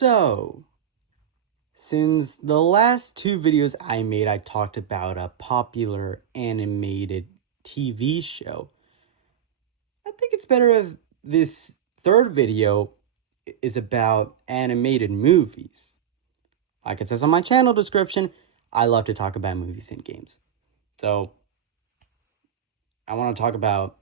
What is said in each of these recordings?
So, since the last two videos I made, I talked about a popular animated TV show. I think it's better if this third video is about animated movies. Like it says on my channel description, I love to talk about movies and games. So, I want to talk about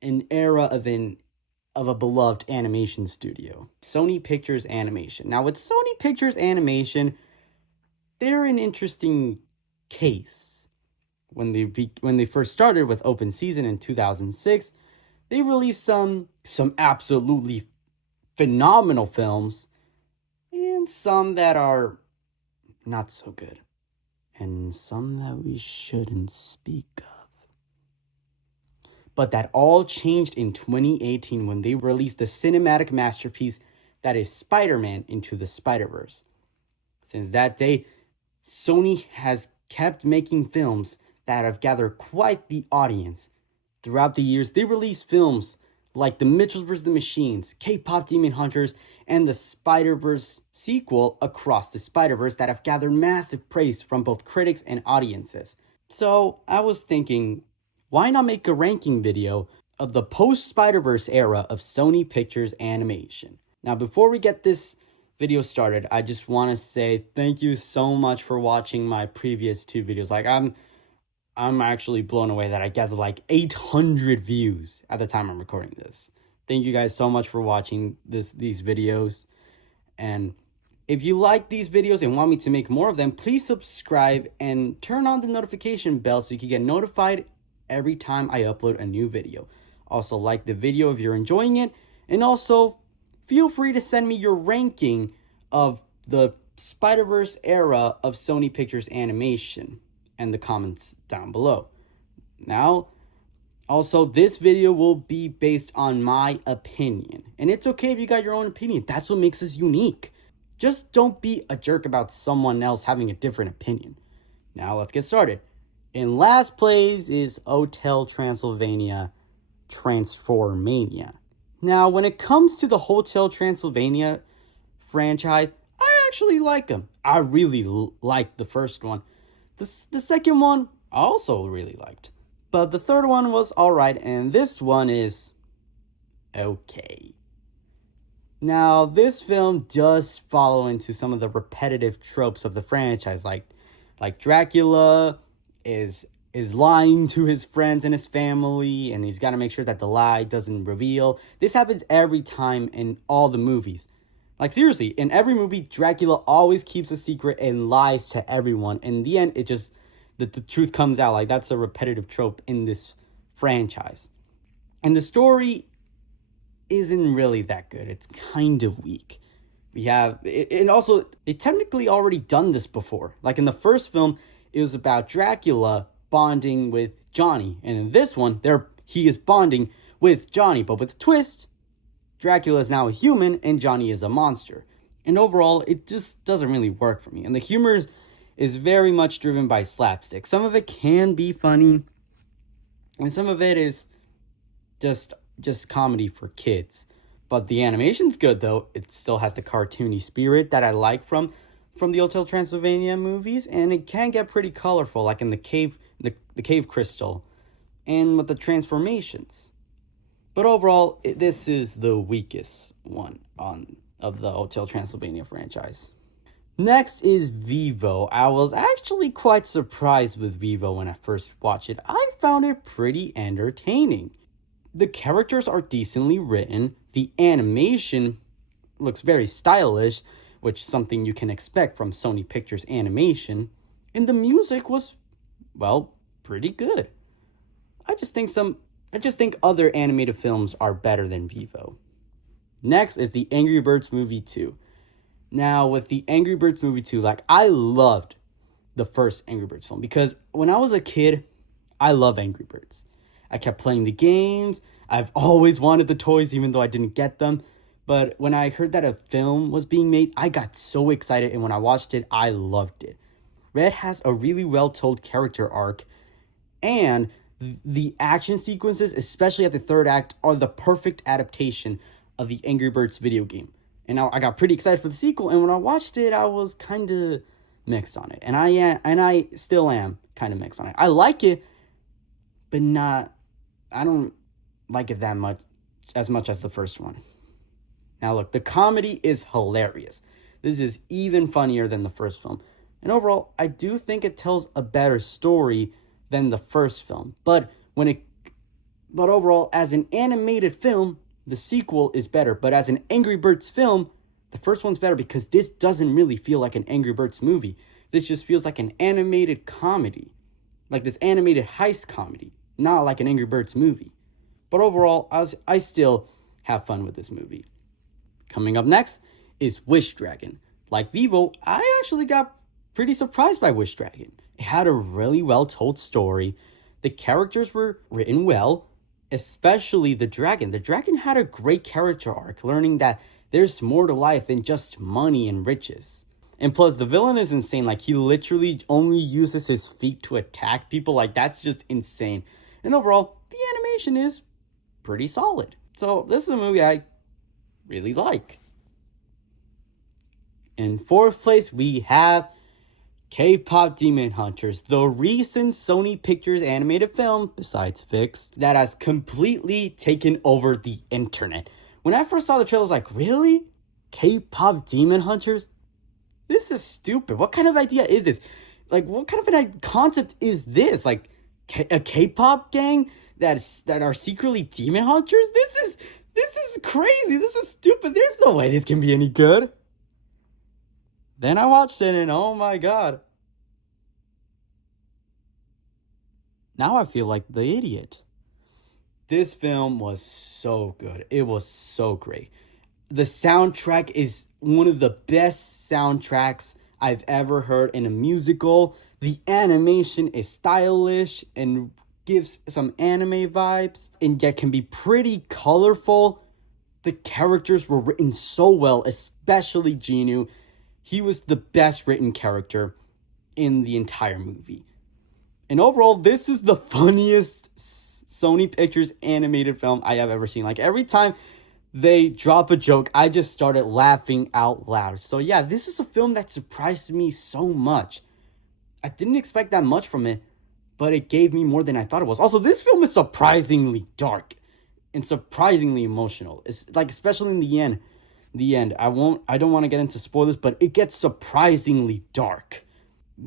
an era of a beloved animation studio, Sony Pictures Animation. Now, with Sony Pictures Animation, they're an interesting case. When they first started with Open Season in 2006, they released some absolutely phenomenal films and some that are not so good, and some that we shouldn't speak of. But that all changed in 2018 when they released the cinematic masterpiece that is Spider-Man Into the Spider-Verse. Since that day, Sony has kept making films that have gathered quite the audience. Throughout the years, they released films like The Mitchells vs. the Machines, K-Pop Demon Hunters, and the Spider-Verse sequel, Across the Spider-Verse, that have gathered massive praise from both critics and audiences. So I was thinking, why not make a ranking video of the post-Spider-Verse era of Sony Pictures Animation? Now, before we get this video started, I just want to say thank you so much for watching my previous two videos. Like, I'm actually blown away that I gathered like 800 views at the time I'm recording this. Thank you guys so much for watching these videos. And if you like these videos and want me to make more of them, please subscribe and turn on the notification bell so you can get notified every time I upload a new video. Also, like the video if you're enjoying it, and also feel free to send me your ranking of the Spider-Verse era of Sony Pictures Animation in the comments down below. Now, also, this video will be based on my opinion, and it's okay if you got your own opinion. That's what makes us unique. Just don't be a jerk about someone else having a different opinion. Now, let's get started. In last place is Hotel Transylvania Transformania. Now, when it comes to the Hotel Transylvania franchise, I actually like them. I really liked the first one. The second one, I also really liked. But the third one was alright, and this one is okay. Now, this film does follow into some of the repetitive tropes of the franchise, like Dracula is lying to his friends and his family, and he's got to make sure that the lie doesn't reveal. This happens every time in all the movies. Like, seriously, in every movie, Dracula always keeps a secret and lies to everyone. In the end, it just, the truth comes out. Like, that's a repetitive trope in this franchise. And the story isn't really that good. It's kind of weak. And also, they technically already done this before. Like, in the first film, it was about Dracula bonding with Johnny. And in this one, he is bonding with Johnny. But with a twist, Dracula is now a human and Johnny is a monster. And overall, it just doesn't really work for me. And the humor is very much driven by slapstick. Some of it can be funny, and some of it is just comedy for kids. But the animation's good, though. It still has the cartoony spirit that I like from the Hotel Transylvania movies, and it can get pretty colorful, like in the cave crystal, and with the transformations. But overall, this is the weakest one of the Hotel Transylvania franchise. Next is Vivo. I was actually quite surprised with Vivo when I first watched it. I found it pretty entertaining. The characters are decently written. The animation looks very stylish, which is something you can expect from Sony Pictures Animation. And the music was, well, pretty good. I just think other animated films are better than Vivo. Next is the Angry Birds Movie 2. Now, with the Angry Birds Movie 2, like, I loved the first Angry Birds film because when I was a kid, I love Angry Birds. I kept playing the games. I've always wanted the toys, even though I didn't get them. But when I heard that a film was being made, I got so excited, and when I watched it, I loved it. Red has a really well-told character arc, and the action sequences, especially at the third act, are the perfect adaptation of the Angry Birds video game. And I got pretty excited for the sequel. And when I watched it, I was kind of mixed on it. And I still am kind of mixed on it. I like it, but I don't like it that much as the first one. Now look, the comedy is hilarious. This is even funnier than the first film. And overall, I do think it tells a better story than the first film. But overall, as an animated film, the sequel is better. But as an Angry Birds film, the first one's better because this doesn't really feel like an Angry Birds movie. This just feels like an animated comedy. Like this animated heist comedy, not like an Angry Birds movie. But overall, I still have fun with this movie. Coming up next is Wish Dragon. Like Vivo, I actually got pretty surprised by Wish Dragon. It had a really well told story. The characters were written well, especially the dragon. The dragon had a great character arc, learning that there's more to life than just money and riches. And plus, the villain is insane. Like, he literally only uses his feet to attack people. Like, that's just insane. And overall, the animation is pretty solid. So, this is a movie I really like. In fourth place, we have K-Pop Demon Hunters, the recent Sony Pictures animated film, besides Fixed, that has completely taken over the internet. When I first saw the trailer, I was like, really? K-Pop Demon Hunters? This is stupid. What kind of idea is this? Like, what kind of an concept is this? Like, a K-pop gang that are secretly demon hunters? This is crazy. This is stupid. There's no way this can be any good. Then I watched it and oh my god. Now I feel like the idiot. This film was so good. It was so great. The soundtrack is one of the best soundtracks I've ever heard in a musical. The animation is stylish and gives some anime vibes, and yet can be pretty colorful. The characters were written so well, especially Genu. He was the best written character in the entire movie. And overall, this is the funniest Sony Pictures animated film I have ever seen. Like, every time they drop a joke, I just started laughing out loud. So yeah, this is a film that surprised me so much. I didn't expect that much from it, but it gave me more than I thought it was. Also, this film is surprisingly dark and surprisingly emotional. It's like, especially in the end. I don't want to get into spoilers, but it gets surprisingly dark.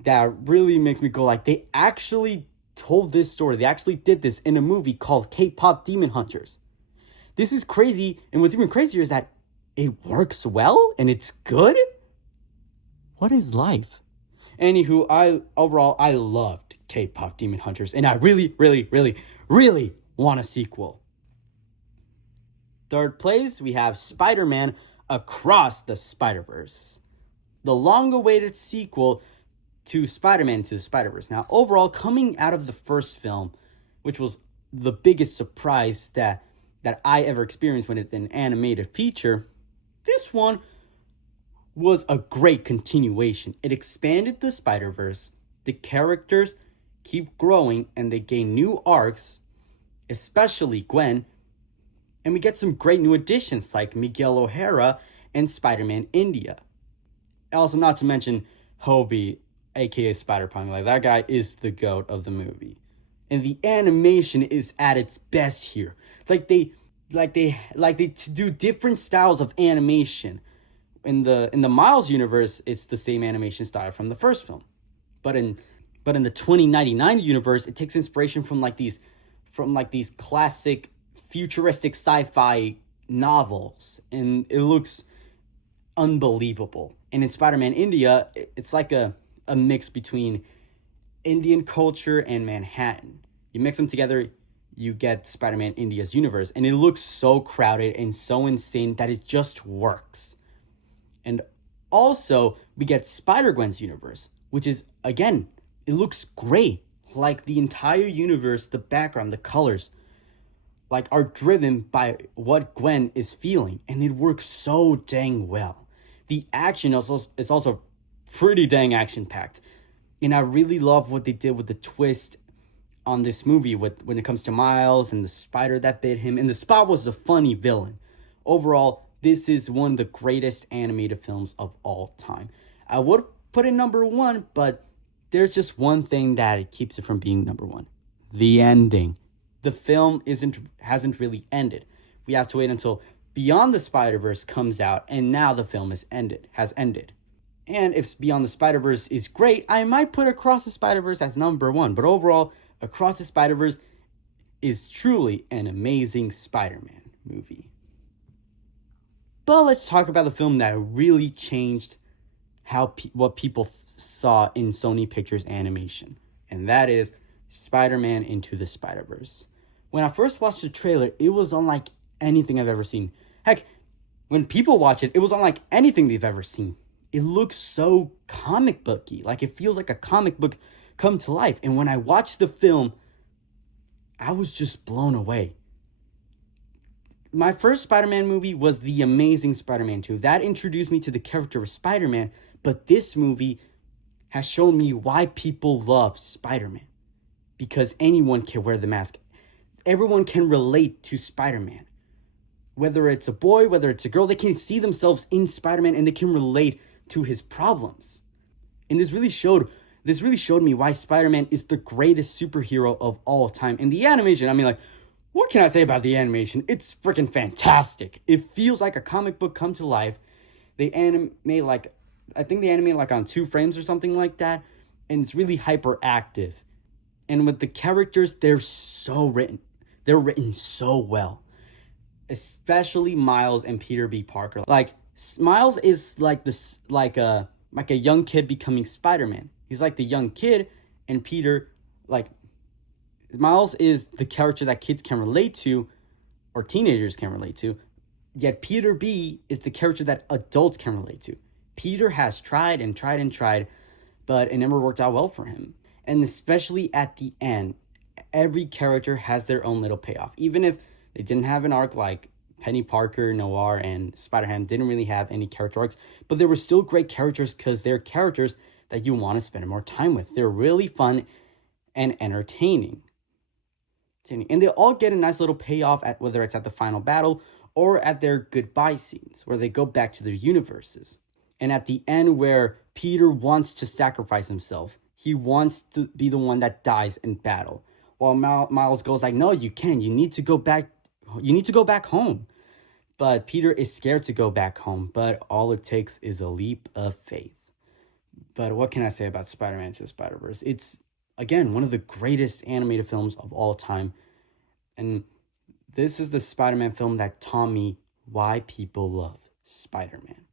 That really makes me go like, they actually told this story. They actually did this in a movie called K-Pop Demon Hunters. This is crazy, and what's even crazier is that it works well and it's good. What is life? Anywho, I loved K-Pop Demon Hunters, and I really, really, really, really want a sequel. Third place, we have Spider-Man Across the Spider-Verse, the long-awaited sequel to Spider-Man Into the Spider-Verse. Now, overall, coming out of the first film, which was the biggest surprise that I ever experienced when it's an animated feature, this one was a great continuation. It expanded the Spider-Verse, the characters keep growing, and they gain new arcs, especially Gwen, and we get some great new additions like Miguel O'Hara and Spider-Man India. Also, not to mention Hobie, aka Spider-Punk. Like, that guy is the GOAT of the movie. And the animation is at its best here. They do different styles of animation. In the Miles universe, it's the same animation style from the first film. But in the 2099 universe, it takes inspiration from these classic futuristic sci-fi novels, and it looks unbelievable. And in Spider-Man India, it's like a mix between Indian culture and Manhattan. You mix them together, you get Spider-Man India's universe, and it looks so crowded and so insane that it just works. And also, we get Spider-Gwen's universe, which is, again, it looks great. Like, the entire universe, the background, the colors, are driven by what Gwen is feeling, and it works so dang well. The action is also pretty dang action-packed, and I really love what they did with the twist on this movie when it comes to Miles and the spider that bit him, and the Spot was a funny villain. Overall, this is one of the greatest animated films of all time. I would put it number one, but there's just one thing that keeps it from being number one: the ending. The film hasn't really ended. We have to wait until Beyond the Spider-Verse comes out, and now the film has ended. And if Beyond the Spider-Verse is great, I might put Across the Spider-Verse as number one. But overall, Across the Spider-Verse is truly an amazing Spider-Man movie. But let's talk about the film that really changed what people saw in Sony Pictures animation. And that is Spider-Man Into the Spider-Verse. When I first watched the trailer, it was unlike anything I've ever seen. Heck, when people watch it, it was unlike anything they've ever seen. It looks so comic booky, like it feels like a comic book come to life. And when I watched the film, I was just blown away. My first Spider-Man movie was The Amazing Spider-Man 2. That introduced me to the character of Spider-Man, but this movie has shown me why people love Spider-Man. Because anyone can wear the mask. Everyone can relate to Spider-Man. Whether it's a boy, whether it's a girl, they can see themselves in Spider-Man and they can relate to his problems. And this really showed me why Spider-Man is the greatest superhero of all time. And the animation, I mean, like, what can I say about the animation? It's freaking fantastic. It feels like a comic book come to life. I think they animate like on 2 frames or something like that. And it's really hyperactive. And with the characters, they're written so well. Especially Miles and Peter B. Parker. Like, Miles is like a young kid becoming Spider-Man. He's like the young kid, and Peter, like, Miles is the character that kids can relate to, or teenagers can relate to, yet Peter B is the character that adults can relate to. Peter has tried and tried and tried, but it never worked out well for him. And especially at the end, every character has their own little payoff. Even if they didn't have an arc like Penny Parker, Noir, and Spider-Ham didn't really have any character arcs, but they were still great characters because they're characters that you want to spend more time with. They're really fun and entertaining. And they all get a nice little payoff at whether it's at the final battle or at their goodbye scenes where they go back to their universes. And at the end where Peter wants to sacrifice himself, he wants to be the one that dies in battle. While Miles goes like, no, you can't. You need to go back. You need to go back home. But Peter is scared to go back home. But all it takes is a leap of faith. But what can I say about Spider-Man Into the Spider-Verse? It's, again, one of the greatest animated films of all time. And this is the Spider-Man film that taught me why people love Spider-Man.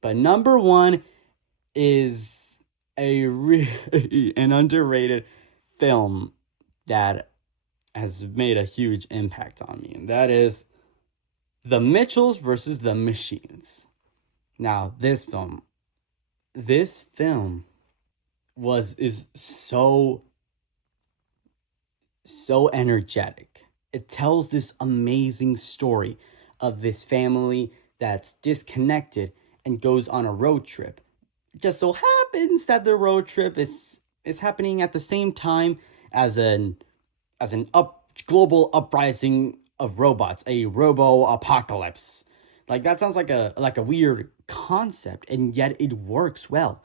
But number one is an underrated film that has made a huge impact on me, and that is The Mitchells versus the Machines. Now, this film is so energetic. It tells this amazing story of this family that's disconnected and goes on a road trip. It just so happens that the road trip is happening at the same time as an global uprising of robots, a robo apocalypse. Like, that sounds like a weird concept, and yet it works well.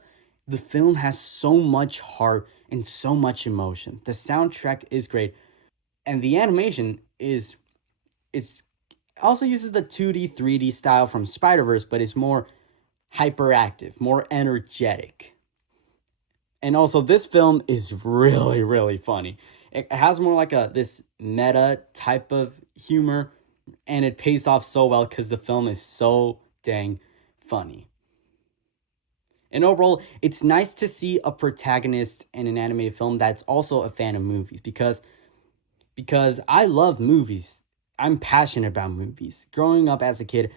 The film has so much heart and so much emotion. The soundtrack is great, and the animation is also uses the 2D, 3D style from Spider-Verse, but it's more hyperactive, more energetic. And also, this film is really, really funny. It has more like this meta type of humor, and it pays off so well because the film is so dang funny. And overall, it's nice to see a protagonist in an animated film that's also a fan of movies, because I love movies. I'm passionate about movies. Growing up as a kid,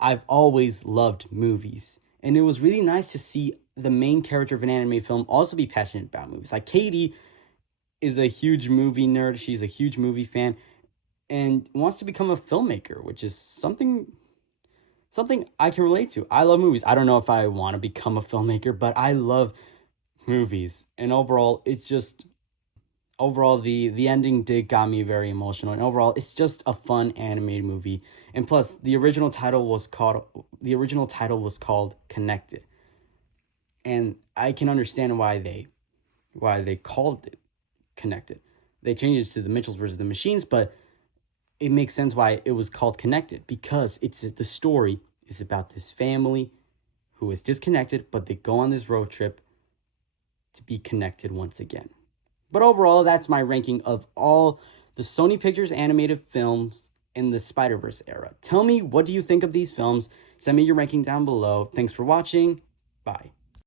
I've always loved movies. And it was really nice to see the main character of an anime film also be passionate about movies. Like, Katie is a huge movie nerd. She's a huge movie fan and wants to become a filmmaker, which is something I can relate to. I love movies. I don't know if I want to become a filmmaker, but I love movies. And overall, it's just overall, the ending did got me very emotional, and overall it's just a fun animated movie. And plus, the original title was called Connected, and I can understand why they called it Connected. They changed it to the Mitchells versus the Machines, but it makes sense why it was called Connected, because the story is about this family who is disconnected, but they go on this road trip to be connected once again. But overall, that's my ranking of all the Sony Pictures animated films in the Spider-Verse era. Tell me, what do you think of these films? Send me your ranking down below. Thanks for watching. Bye.